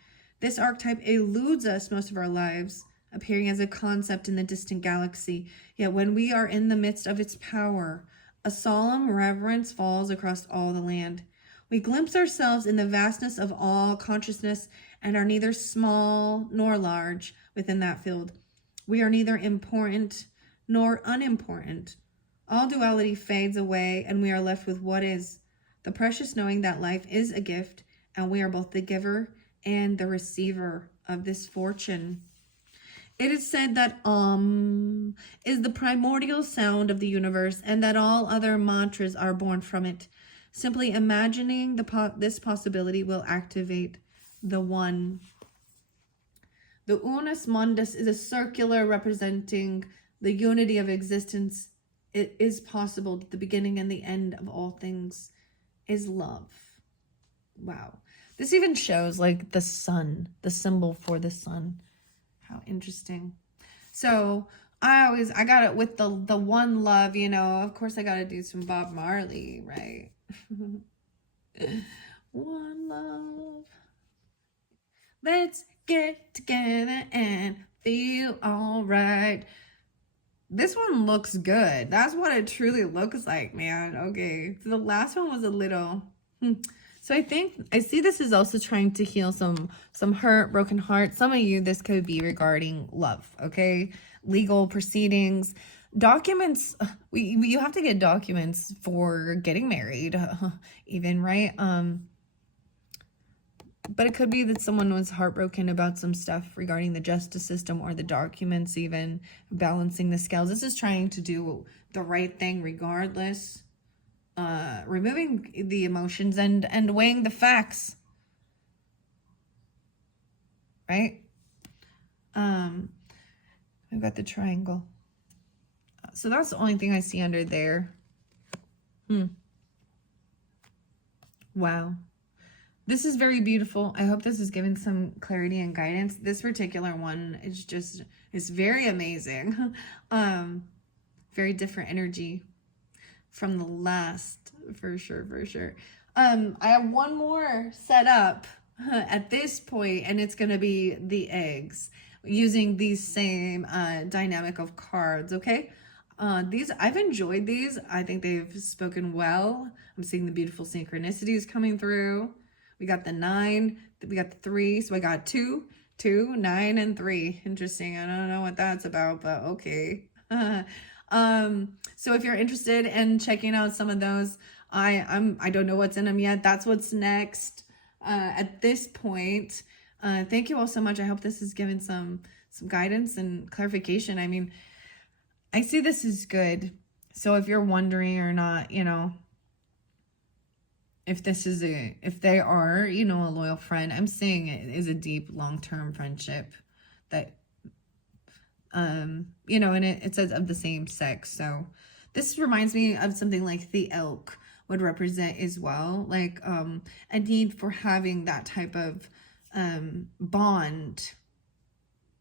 This archetype eludes us most of our lives, appearing as a concept in the distant galaxy. Yet when we are in the midst of its power, a solemn reverence falls across all the land. We glimpse ourselves in the vastness of all consciousness and are neither small nor large within that field. We are neither important nor unimportant. All duality fades away and we are left with what is, the precious knowing that life is a gift and we are both the giver and the receiver of this fortune. It is said that is the primordial sound of the universe and that all other mantras are born from it. Simply imagining this possibility will activate the one. The unus mundus is a circular representing the unity of existence. It is possible that the beginning and the end of all things is love. Wow. This even shows like the sun, the symbol for the sun. How interesting. So I got it with the one love, you know, of course I got to do some Bob Marley, right? One love. Let's get together and feel all right. This one looks good. That's what it truly looks like, man. Okay. So the last one was a little... So I see this is also trying to heal some hurt, broken heart. Some of you, this could be regarding love, okay? Legal proceedings, documents. You have to get documents for getting married, even, right? But it could be that someone was heartbroken about some stuff regarding the justice system or the documents, even balancing the scales. This is trying to do the right thing regardless. Removing the emotions and weighing the facts, right? I've got the triangle. So that's the only thing I see under there. Wow. This is very beautiful. I hope this is giving some clarity and guidance. This particular one is just, it's very amazing. Very different energy from the last, for sure. I have one more set up at this point, and it's going to be the eggs using these same dynamic of cards, okay? These, I've enjoyed these. I think they've spoken well. I'm seeing the beautiful synchronicities coming through. We got the 9, we got the 3, so I got 2, 9, and 3. Interesting. I don't know what that's about, but okay. So if you're interested in checking out some of those, I don't know what's in them yet. That's what's next at this point. Thank you all so much. I hope this has given some guidance and clarification. I mean, I see this is good. So if you're wondering or not, you know, if they are, you know, a loyal friend, I'm saying it is a deep, long-term friendship that, you know, and it says of the same sex. So this reminds me of something like the elk would represent as well, like a need for having that type of bond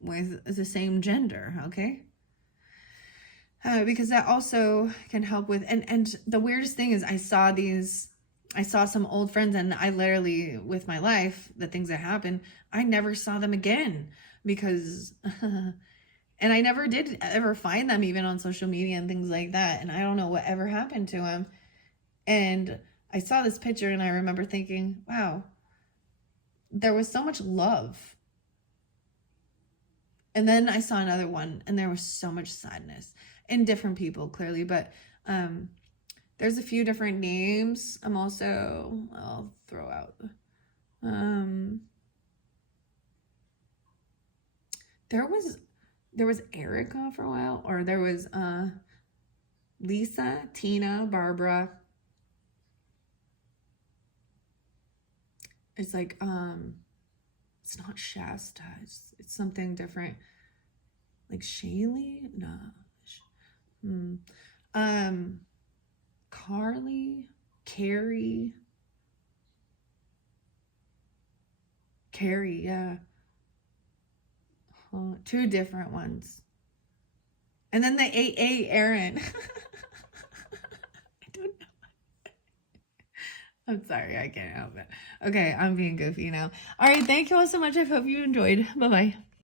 with the same gender, okay? Because that also can help with, and the weirdest thing is I saw some old friends, and I literally, with my life, the things that happened, I never saw them again because, and I never did ever find them even on social media and things like that. And I don't know what ever happened to them. And I saw this picture and I remember thinking, wow, there was so much love. And then I saw another one and there was so much sadness in different people, clearly, but, there's a few different names. I'll throw out. There was Erica for a while, or there was Lisa, Tina, Barbara. It's like it's not Shasta. It's something different. Like Shaylee? No. Carly, Carrie, yeah. Two different ones. And then the AA Aaron. I don't know. I'm sorry, I can't help it. Okay, I'm being goofy now. All right, thank you all so much. I hope you enjoyed. Bye-bye.